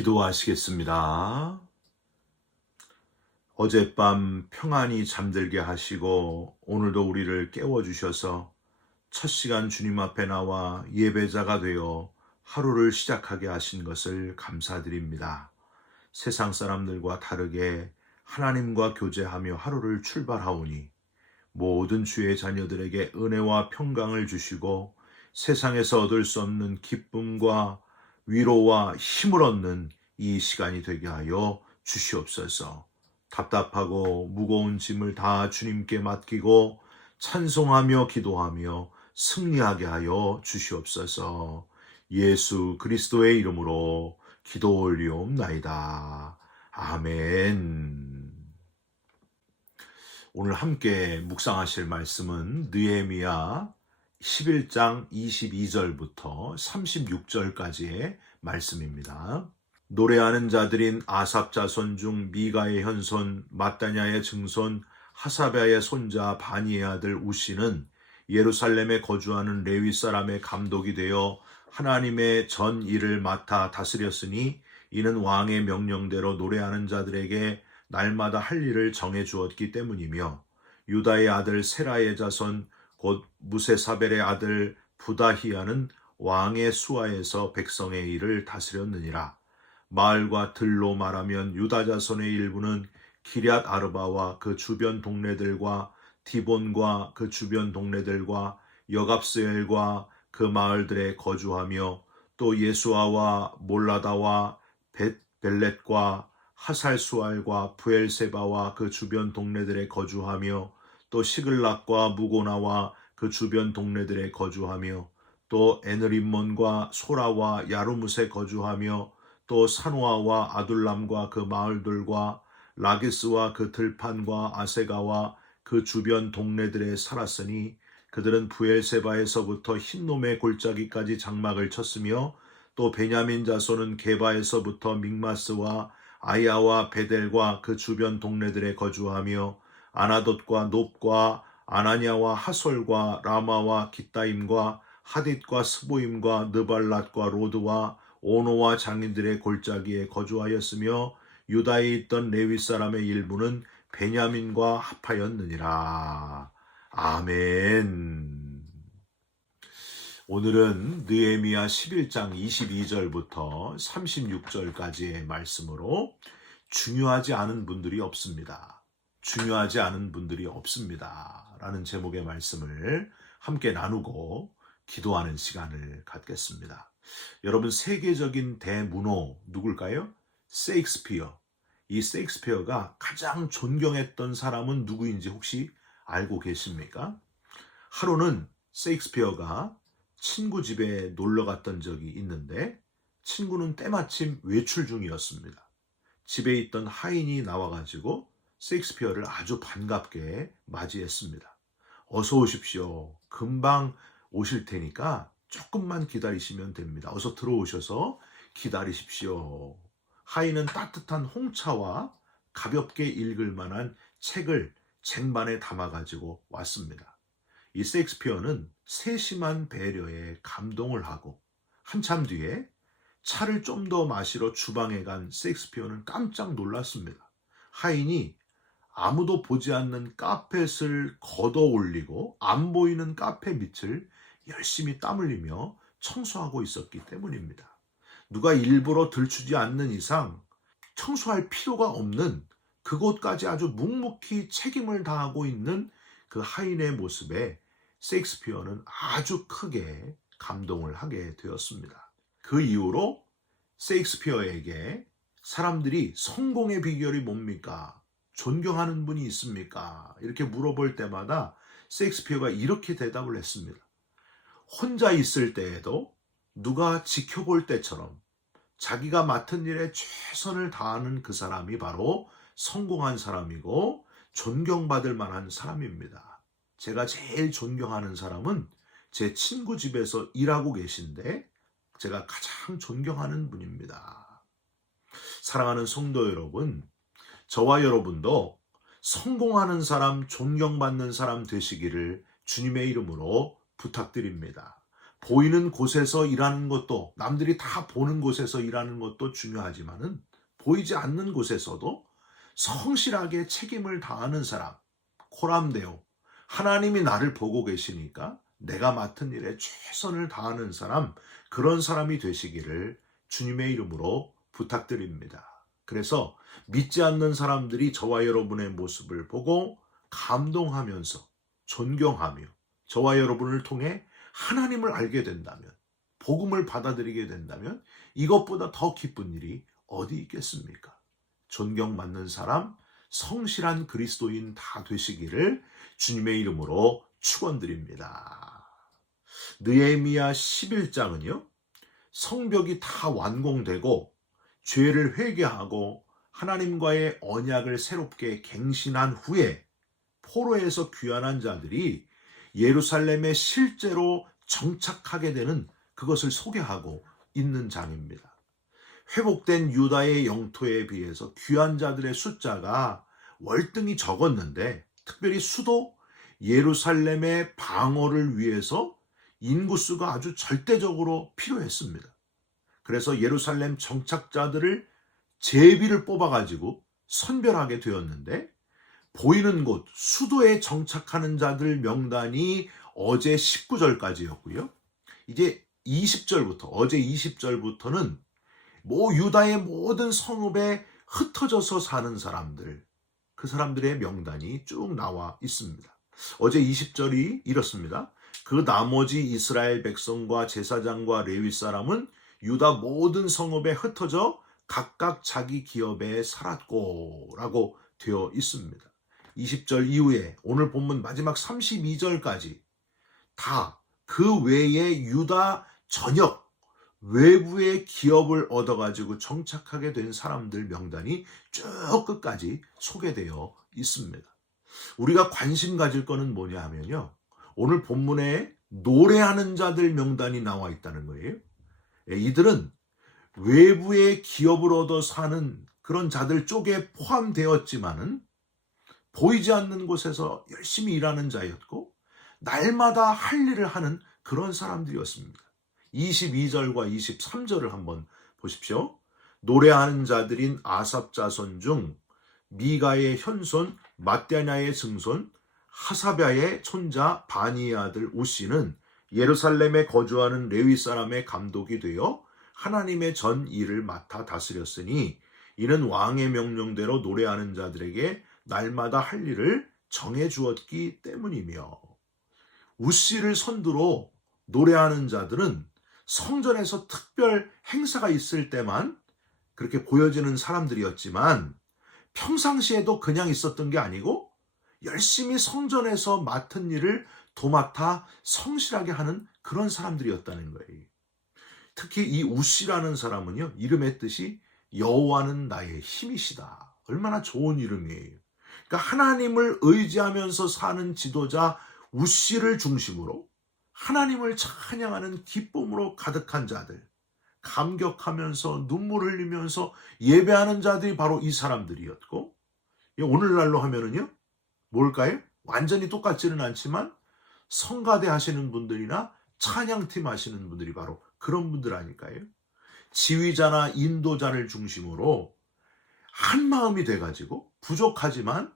기도하시겠습니다. 어젯밤 평안히 잠들게 하시고 오늘도 우리를 깨워주셔서 첫 시간 주님 앞에 나와 예배자가 되어 하루를 시작하게 하신 것을 감사드립니다. 세상 사람들과 다르게 하나님과 교제하며 하루를 출발하오니 모든 주의 자녀들에게 은혜와 평강을 주시고 세상에서 얻을 수 없는 기쁨과 위로와 힘을 얻는 이 시간이 되게 하여 주시옵소서. 답답하고 무거운 짐을 다 주님께 맡기고 찬송하며 기도하며 승리하게 하여 주시옵소서. 예수 그리스도의 이름으로 기도 올리옵나이다. 아멘. 오늘 함께 묵상하실 말씀은 느헤미야 11장 22절부터 36절까지의 말씀입니다. 노래하는 자들인 아삽 자손 중 미가의 현손 마따냐의 증손 하사랴의 손자 바니의 아들 우시는 예루살렘에 거주하는 레위 사람의 감독이 되어 하나님의 전 일을 맡아 다스렸으니 이는 왕의 명령대로 노래하는 자들에게 날마다 할 일을 정해 주었기 때문이며 유다의 아들 세라의 자손 곧 무세사벨의 아들 부다히야는 왕의 수하에서 백성의 일을 다스렸느니라. 마을과 들로 말하면 유다 자손의 일부는 기럇 아르바와 그 주변 동네들과 디본과 그 주변 동네들과 여갑스엘과 그 마을들에 거주하며 또 예수아와 몰라다와 벳벨렛과 하살수알과 부엘세바와 그 주변 동네들에 거주하며 또 시글락과 무고나와 그 주변 동네들에 거주하며 또 에느림몬과 소라와 야르뭇에 거주하며 또 산호아와 아둘람과 그 마을들과 라기스와 그 들판과 아세가와 그 주변 동네들에 살았으니 그들은 부엘세바에서부터 흰놈의 골짜기까지 장막을 쳤으며 또 베냐민 자손은 게바에서부터 믹마스와 아야와 베델과 그 주변 동네들에 거주하며 아나돗과 놉과 아나냐와 하솔과 라마와 기타임과 하딧과 스보임과 느발랏과 로드와 오노와 장인들의 골짜기에 거주하였으며 유다에 있던 레위 사람의 일부는 베냐민과 합하였느니라. 아멘. 오늘은 느헤미야 11장 22절부터 36절까지의 말씀으로 중요하지 않은 분들이 없습니다. 중요하지 않은 분들이 없습니다. 라는 제목의 말씀을 함께 나누고 기도하는 시간을 갖겠습니다. 여러분, 세계적인 대문호 누굴까요? 셰익스피어. 이 셰익스피어가 가장 존경했던 사람은 누구인지 혹시 알고 계십니까? 하루는 셰익스피어가 친구 집에 놀러 갔던 적이 있는데 친구는 때마침 외출 중이었습니다. 집에 있던 하인이 나와가지고 셰익스피어를 아주 반갑게 맞이했습니다. 어서 오십시오. 금방 오실 테니까 조금만 기다리시면 됩니다. 어서 들어오셔서 기다리십시오. 하인은 따뜻한 홍차와 가볍게 읽을 만한 책을 쟁반에 담아가지고 왔습니다. 이 셰익스피어는 세심한 배려에 감동을 하고 한참 뒤에 차를 좀 더 마시러 주방에 간 셰익스피어는 깜짝 놀랐습니다. 하인이 아무도 보지 않는 카펫을 걷어 올리고 안 보이는 카페 밑을 열심히 땀 흘리며 청소하고 있었기 때문입니다. 누가 일부러 들추지 않는 이상 청소할 필요가 없는 그곳까지 아주 묵묵히 책임을 다하고 있는 그 하인의 모습에 셰익스피어는 아주 크게 감동을 하게 되었습니다. 그 이후로 셰익스피어에게 사람들이 성공의 비결이 뭡니까? 존경하는 분이 있습니까? 이렇게 물어볼 때마다 셰익스피어가 이렇게 대답을 했습니다. 혼자 있을 때에도 누가 지켜볼 때처럼 자기가 맡은 일에 최선을 다하는 그 사람이 바로 성공한 사람이고 존경받을 만한 사람입니다. 제가 제일 존경하는 사람은 제 친구 집에서 일하고 계신데 제가 가장 존경하는 분입니다. 사랑하는 성도 여러분, 저와 여러분도 성공하는 사람, 존경받는 사람 되시기를 주님의 이름으로 부탁드립니다. 보이는 곳에서 일하는 것도, 남들이 다 보는 곳에서 일하는 것도 중요하지만은 보이지 않는 곳에서도 성실하게 책임을 다하는 사람, 코람데오, 하나님이 나를 보고 계시니까 내가 맡은 일에 최선을 다하는 사람, 그런 사람이 되시기를 주님의 이름으로 부탁드립니다. 그래서 믿지 않는 사람들이 저와 여러분의 모습을 보고 감동하면서 존경하며 저와 여러분을 통해 하나님을 알게 된다면, 복음을 받아들이게 된다면 이것보다 더 기쁜 일이 어디 있겠습니까? 존경받는 사람, 성실한 그리스도인 다 되시기를 주님의 이름으로 축원드립니다. 느헤미야 11장은요. 성벽이 다 완공되고 죄를 회개하고 하나님과의 언약을 새롭게 갱신한 후에 포로에서 귀환한 자들이 예루살렘에 실제로 정착하게 되는 그것을 소개하고 있는 장입니다. 회복된 유다의 영토에 비해서 귀환 자들의 숫자가 월등히 적었는데, 특별히 수도 예루살렘의 방어를 위해서 인구수가 아주 절대적으로 필요했습니다. 그래서 예루살렘 정착자들을 제비를 뽑아가지고 선별하게 되었는데, 보이는 곳 수도에 정착하는 자들 명단이 어제 19절까지였고요. 이제 20절부터, 어제 20절부터는 유다의 모든 성읍에 흩어져서 사는 사람들, 그 사람들의 명단이 쭉 나와 있습니다. 어제 20절이 이렇습니다. 그 나머지 이스라엘 백성과 제사장과 레위 사람은 유다 모든 성읍에 흩어져 각각 자기 기업에 살았고 라고 되어 있습니다. 20절 이후에 오늘 본문 마지막 32절까지 다 그 외에 유다 전역 외부의 기업을 얻어가지고 정착하게 된 사람들 명단이 쭉 끝까지 소개되어 있습니다. 우리가 관심 가질 거는 뭐냐 하면요, 오늘 본문에 노래하는 자들 명단이 나와 있다는 거예요. 이들은 외부의 기업을 얻어 사는 그런 자들 쪽에 포함되었지만은 보이지 않는 곳에서 열심히 일하는 자였고 날마다 할 일을 하는 그런 사람들이었습니다. 22절과 23절을 한번 보십시오. 노래하는 자들인 아삽 자손 중 미가의 현손 matthe나의 증손 하사랴의 손자 바니의 아들 우시는 예루살렘에 거주하는 레위 사람의 감독이 되어 하나님의 전 일을 맡아 다스렸으니 이는 왕의 명령대로 노래하는 자들에게 날마다 할 일을 정해 주었기 때문이며, 우시를 선두로 노래하는 자들은 성전에서 특별 행사가 있을 때만 그렇게 보여지는 사람들이었지만 평상시에도 그냥 있었던 게 아니고 열심히 성전에서 맡은 일을 도맡아 성실하게 하는 그런 사람들이었다는 거예요. 특히 이 우시라는 사람은요, 이름의 뜻이 여호와는 나의 힘이시다. 얼마나 좋은 이름이에요. 그러니까 하나님을 의지하면서 사는 지도자 우시를 중심으로 하나님을 찬양하는 기쁨으로 가득한 자들, 감격하면서 눈물 흘리면서 예배하는 자들이 바로 이 사람들이었고, 오늘날로 하면은요, 뭘까요? 완전히 똑같지는 않지만 성가대 하시는 분들이나 찬양팀 하시는 분들이 바로 그런 분들 아닐까요? 지휘자나 인도자를 중심으로 한 마음이 돼가지고 부족하지만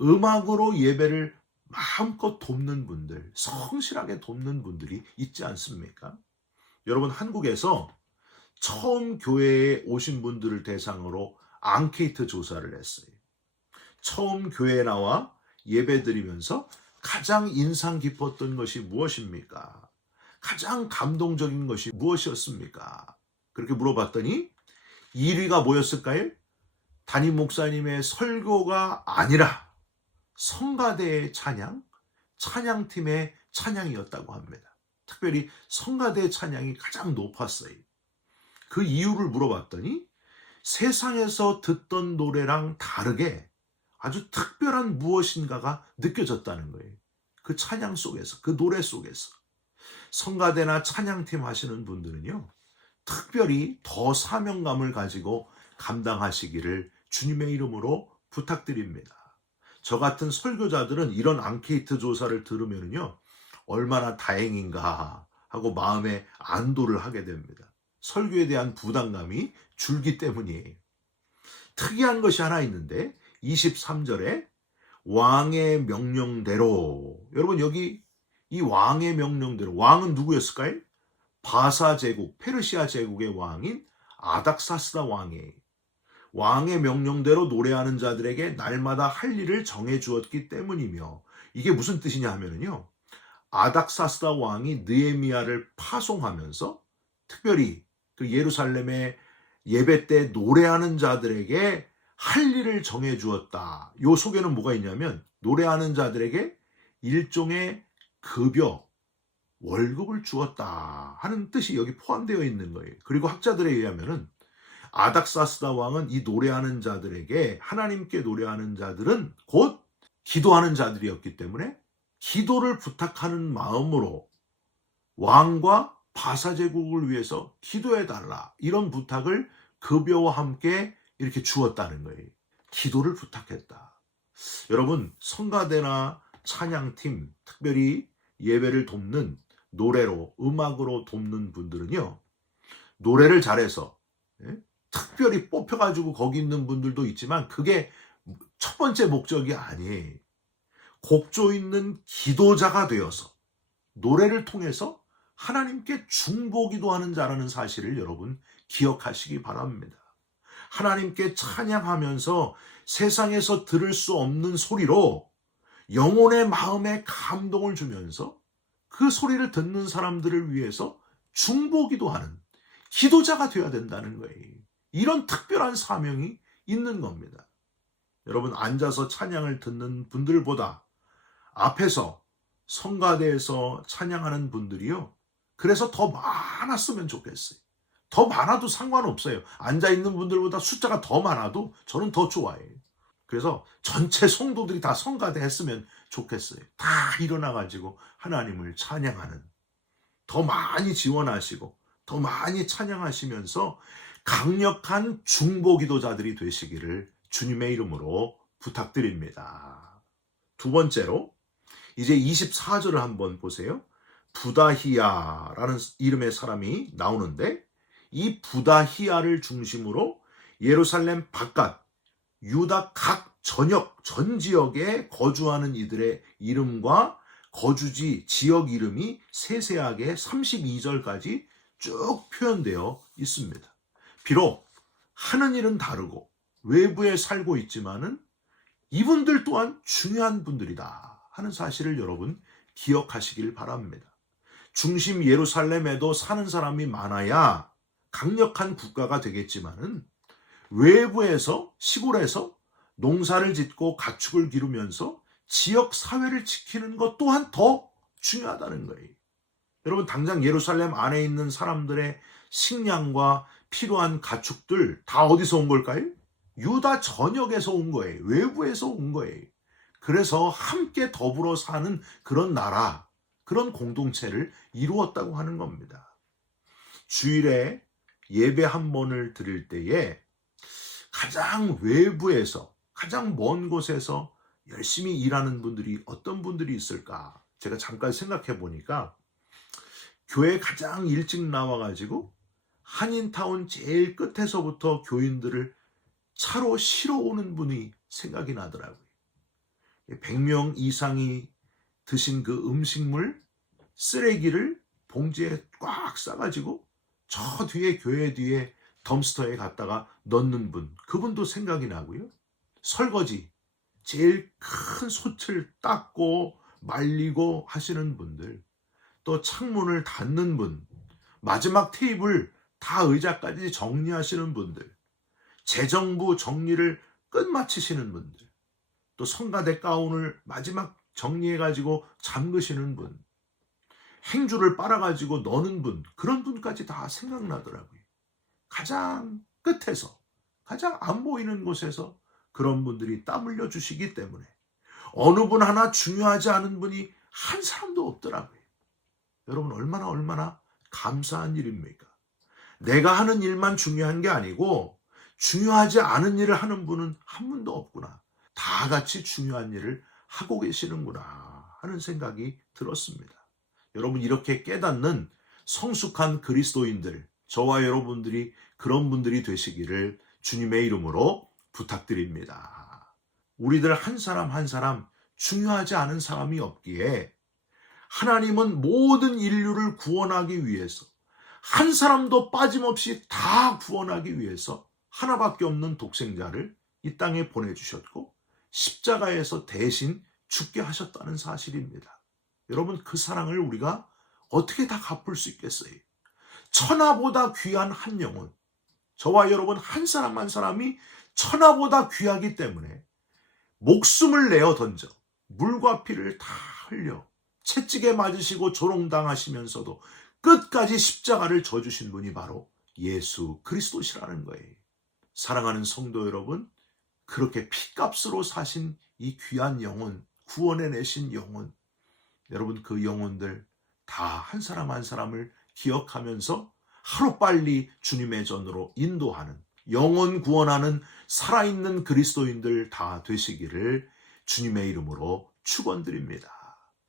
음악으로 예배를 마음껏 돕는 분들, 성실하게 돕는 분들이 있지 않습니까? 여러분, 한국에서 처음 교회에 오신 분들을 대상으로 앙케이트 조사를 했어요. 처음 교회에 나와 예배 드리면서 가장 인상 깊었던 것이 무엇입니까? 가장 감동적인 것이 무엇이었습니까? 그렇게 물어봤더니 1위가 뭐였을까요? 담임 목사님의 설교가 아니라 성가대의 찬양, 찬양팀의 찬양이었다고 합니다. 특별히 성가대 찬양이 가장 높았어요. 그 이유를 물어봤더니 세상에서 듣던 노래랑 다르게 아주 특별한 무엇인가가 느껴졌다는 거예요. 그 찬양 속에서, 그 노래 속에서. 성가대나 찬양팀 하시는 분들은요, 특별히 더 사명감을 가지고 감당하시기를 주님의 이름으로 부탁드립니다. 저 같은 설교자들은 이런 앙케이트 조사를 들으면요, 얼마나 다행인가 하고 마음에 안도를 하게 됩니다. 설교에 대한 부담감이 줄기 때문이에요. 특이한 것이 하나 있는데 23절에 왕의 명령대로, 여러분 여기 이 왕의 명령대로, 왕은 누구였을까요? 바사 제국, 페르시아 제국의 왕인 아닥사스다 왕이에요. 왕의 명령대로 노래하는 자들에게 날마다 할 일을 정해 주었기 때문이며, 이게 무슨 뜻이냐 하면요, 아닥사스다 왕이 느헤미야를 파송하면서 특별히 그 예루살렘의 예배 때 노래하는 자들에게 할 일을 정해 주었다. 요 속에는 뭐가 있냐면 노래하는 자들에게 일종의 급여, 월급을 주었다 하는 뜻이 여기 포함되어 있는 거예요. 그리고 학자들에 의하면은 아닥사스다 왕은 이 노래하는 자들에게, 하나님께 노래하는 자들은 곧 기도하는 자들이었기 때문에 기도를 부탁하는 마음으로 왕과 바사 제국을 위해서 기도해달라, 이런 부탁을 급여와 함께 이렇게 주었다는 거예요. 기도를 부탁했다. 여러분, 성가대나 찬양팀, 특별히 예배를 돕는 노래로, 음악으로 돕는 분들은요, 노래를 잘해서 특별히 뽑혀가지고 거기 있는 분들도 있지만 그게 첫 번째 목적이 아니에요. 곡조 있는 기도자가 되어서 노래를 통해서 하나님께 중보기도하는 자라는 사실을 여러분 기억하시기 바랍니다. 하나님께 찬양하면서 세상에서 들을 수 없는 소리로 영혼의 마음에 감동을 주면서 그 소리를 듣는 사람들을 위해서 중보기도하는 기도자가 되어야 된다는 거예요. 이런 특별한 사명이 있는 겁니다. 여러분, 앉아서 찬양을 듣는 분들보다 앞에서 성가대에서 찬양하는 분들이요, 그래서 더 많았으면 좋겠어요. 더 많아도 상관없어요. 앉아있는 분들보다 숫자가 더 많아도 저는 더 좋아해요. 그래서 전체 성도들이 다 성가대 했으면 좋겠어요. 다 일어나가지고 하나님을 찬양하는, 더 많이 지원하시고 더 많이 찬양하시면서 강력한 중보기도자들이 되시기를 주님의 이름으로 부탁드립니다. 두 번째로 이제 24절을 한번 보세요. 부다히야라는 이름의 사람이 나오는데, 이 부다히야를 중심으로 예루살렘 바깥 유다 각 전 지역에 거주하는 이들의 이름과 거주지 지역 이름이 세세하게 32절까지 쭉 표현되어 있습니다. 비록 하는 일은 다르고 외부에 살고 있지만은 이분들 또한 중요한 분들이다 하는 사실을 여러분 기억하시길 바랍니다. 중심 예루살렘에도 사는 사람이 많아야 강력한 국가가 되겠지만은 외부에서, 시골에서 농사를 짓고 가축을 기르면서 지역 사회를 지키는 것 또한 더 중요하다는 거예요. 여러분, 당장 예루살렘 안에 있는 사람들의 식량과 필요한 가축들 다 어디서 온 걸까요? 유다 전역에서 온 거예요. 외부에서 온 거예요. 그래서 함께 더불어 사는 그런 나라, 그런 공동체를 이루었다고 하는 겁니다. 주일에 예배 한 번을 드릴 때에 가장 외부에서, 가장 먼 곳에서 열심히 일하는 분들이 어떤 분들이 있을까? 제가 잠깐 생각해 보니까 교회 가장 일찍 나와가지고 한인타운 제일 끝에서부터 교인들을 차로 실어 오는 분이 생각이 나더라고요. 100명 이상이 드신 그 음식물, 쓰레기를 봉지에 꽉 싸가지고 저 뒤에, 교회 뒤에 덤스터에 갖다가 넣는 분, 그분도 생각이 나고요. 설거지, 제일 큰 솥을 닦고 말리고 하시는 분들, 또 창문을 닫는 분, 마지막 테이블 다 의자까지 정리하시는 분들, 재정부 정리를 끝마치시는 분들, 또 성가대 가운을 마지막 정리해가지고 잠그시는 분, 행주를 빨아가지고 넣는 분, 그런 분까지 다 생각나더라고요. 가장 끝에서, 가장 안 보이는 곳에서 그런 분들이 땀 흘려주시기 때문에 어느 분 하나 중요하지 않은 분이 한 사람도 없더라고요. 여러분, 얼마나 감사한 일입니까? 내가 하는 일만 중요한 게 아니고 중요하지 않은 일을 하는 분은 한 분도 없구나. 다 같이 중요한 일을 하고 계시는구나 하는 생각이 들었습니다. 여러분, 이렇게 깨닫는 성숙한 그리스도인들, 저와 여러분들이 그런 분들이 되시기를 주님의 이름으로 부탁드립니다. 우리들 한 사람 한 사람 중요하지 않은 사람이 없기에 하나님은 모든 인류를 구원하기 위해서 한 사람도 빠짐없이 다 구원하기 위해서 하나밖에 없는 독생자를 이 땅에 보내주셨고 십자가에서 대신 죽게 하셨다는 사실입니다. 여러분, 그 사랑을 우리가 어떻게 다 갚을 수 있겠어요? 천하보다 귀한 한 영혼, 저와 여러분 한 사람 한 사람이 천하보다 귀하기 때문에 목숨을 내어 던져 물과 피를 다 흘려 채찍에 맞으시고 조롱당하시면서도 끝까지 십자가를 져주신 분이 바로 예수 그리스도시라는 거예요. 사랑하는 성도 여러분, 그렇게 피값으로 사신 이 귀한 영혼, 구원해내신 영혼, 여러분 그 영혼들 다 한 사람 한 사람을 기억하면서 하루빨리 주님의 전으로 인도하는, 영혼 구원하는 살아있는 그리스도인들 다 되시기를 주님의 이름으로 축원드립니다.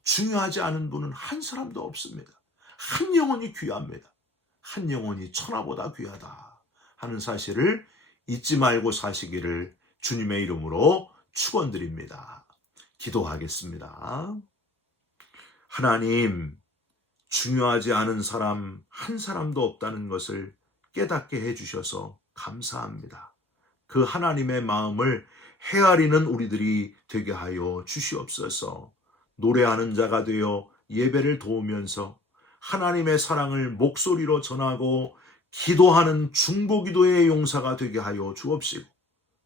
중요하지 않은 분은 한 사람도 없습니다. 한 영혼이 귀합니다. 한 영혼이 천하보다 귀하다 하는 사실을 잊지 말고 사시기를 주님의 이름으로 축원드립니다. 기도하겠습니다. 하나님, 중요하지 않은 사람 한 사람도 없다는 것을 깨닫게 해주셔서 감사합니다. 그 하나님의 마음을 헤아리는 우리들이 되게 하여 주시옵소서. 노래하는 자가 되어 예배를 도우면서 하나님의 사랑을 목소리로 전하고 기도하는 중보기도의 용사가 되게 하여 주옵시고,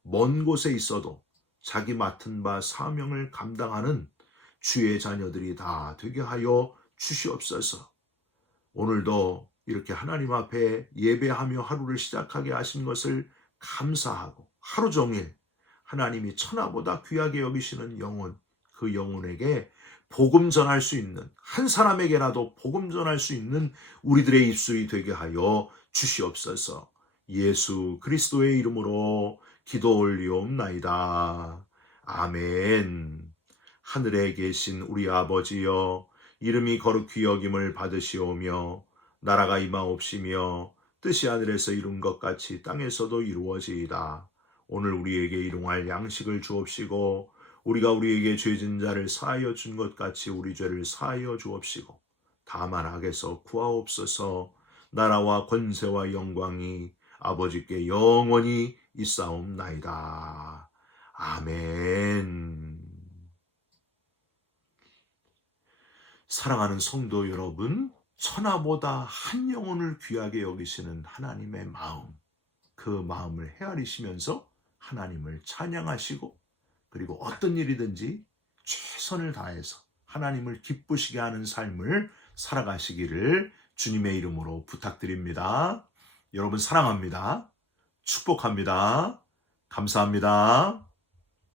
먼 곳에 있어도 자기 맡은 바 사명을 감당하는 주의 자녀들이 다 되게 하여 주시옵소서. 오늘도 이렇게 하나님 앞에 예배하며 하루를 시작하게 하신 것을 감사하고, 하루 종일 하나님이 천하보다 귀하게 여기시는 영혼, 그 영혼에게 복음 전할 수 있는, 한 사람에게라도 복음 전할 수 있는 우리들의 입술이 되게 하여 주시옵소서. 예수 그리스도의 이름으로 기도 올리옵나이다. 아멘. 하늘에 계신 우리 아버지여, 이름이 거룩히 여김을 받으시오며 나라가 임하옵시며 뜻이 하늘에서 이룬 것 같이 땅에서도 이루어지이다. 오늘 우리에게 일용할 양식을 주옵시고, 우리가 우리에게 죄진 자를 사하여 준 것 같이 우리 죄를 사하여 주옵시고, 다만 악에서 구하옵소서. 나라와 권세와 영광이 아버지께 영원히 있사옵나이다. 아멘. 사랑하는 성도 여러분, 천하보다 한 영혼을 귀하게 여기시는 하나님의 마음, 그 마음을 헤아리시면서 하나님을 찬양하시고, 그리고 어떤 일이든지 최선을 다해서 하나님을 기쁘시게 하는 삶을 살아가시기를 주님의 이름으로 부탁드립니다. 여러분 사랑합니다. 축복합니다. 감사합니다.